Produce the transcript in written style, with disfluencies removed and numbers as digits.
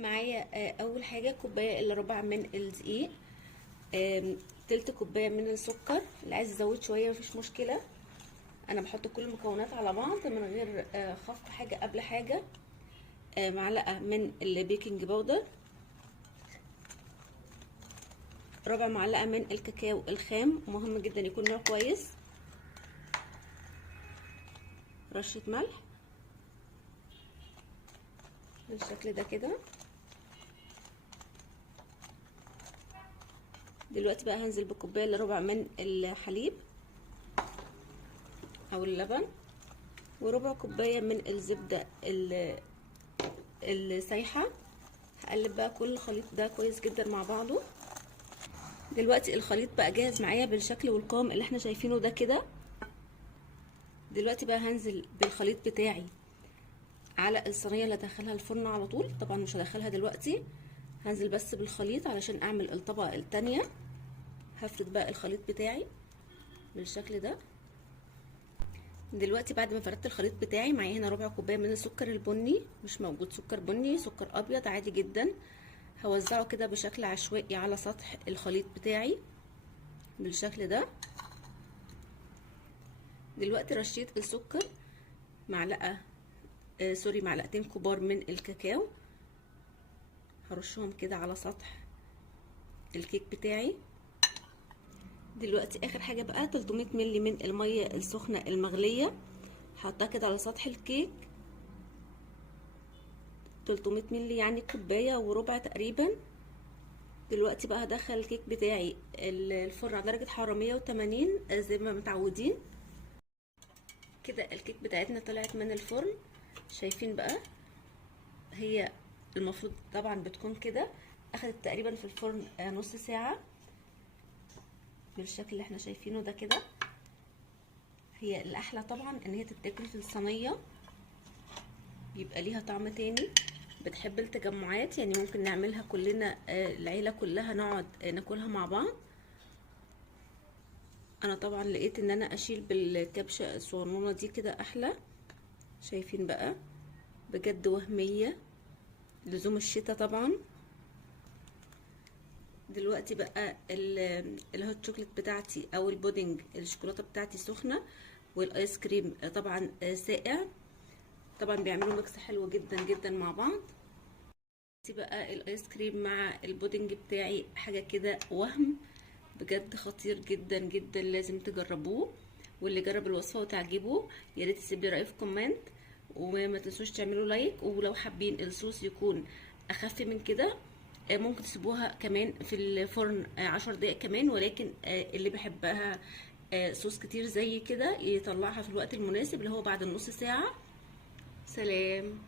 معايا اول حاجه كوبايه الا ربع من الدقيق، تلت كوبايه من السكر. اللي عايز يزود شويه مفيش مشكله. انا بحط كل المكونات على بعض من غير خفق حاجه قبل حاجه. معلقه من البيكنج باودر، ربع معلقه من الكاكاو الخام، مهم جدا يكون نوع كويس، رشه ملح بالشكل ده كده. دلوقتي بقى هنزل بكوبايه الا ربع من الحليب او اللبن، وربع كوبايه من الزبده السايحه. هقلب بقى كل الخليط ده كويس جدا مع بعضه. دلوقتي الخليط بقى جاهز معايا بالشكل والقوام اللي احنا شايفينه ده كده. دلوقتي بقى هنزل بالخليط بتاعي على الصينيه اللي هدخلها الفرن على طول. طبعا مش هدخلها دلوقتي، هنزل بس بالخليط علشان اعمل الطبقه التانية. هفرد بقى الخليط بتاعي بالشكل ده. دلوقتي بعد ما فردت الخليط بتاعي، معايا هنا ربع كوبايه من السكر البني، مش موجود سكر بني، سكر ابيض عادي جدا. هوزعه كده بشكل عشوائي على سطح الخليط بتاعي بالشكل ده. دلوقتي رشيت السكر، معلقتين كبار من الكاكاو، هرشهم كده على سطح الكيك بتاعي. دلوقتي اخر حاجه بقى 300 مللي من الميه السخنه المغليه، هحطها كده على سطح الكيك. 300 مللي يعني كوبايه وربع تقريبا. دلوقتي بقى هدخل الكيك بتاعي الفرن على درجه حراره 180 زي ما متعودين كده. الكيك بتاعتنا طلعت من الفرن، شايفين بقى هي المفروض طبعا بتكون كده. اخدت تقريبا في الفرن نص ساعه بالشكل اللي احنا شايفينه ده كده. هي الاحلى طبعا ان هي تتاكل في الصينيه، بيبقى ليها طعم تاني. بتحب التجمعات، يعني ممكن نعملها كلنا، العيله كلها نقعد ناكلها مع بعض. انا طبعا لقيت ان انا اشيل بالكبشه الصغنونه دي كده احلى. شايفين بقى بجد وهميه، لزوم الشتاء طبعا. دلوقتي بقى الهوت شوكليت بتاعتي او البودنج الشوكولاته بتاعتي سخنه، والايس كريم طبعا ساقع. طبعا بيعملوا ميكس حلو جدا جدا مع بعض. بقى الايس كريم مع البودنج بتاعي حاجه كده وهم، بجد خطير جدا جدا، لازم تجربوه. واللي جرب الوصفه وتعجبه يا ريت تسيب لي رايك في كومنت، وما تنسوش تعملوا لايك. ولو حابين الصوص يكون اخف من كده ممكن تسيبوها كمان في الفرن 10 دقايق كمان، ولكن اللي بيحبها صوص كتير زي كده يطلعها في الوقت المناسب اللي هو بعد النص ساعه. سلام.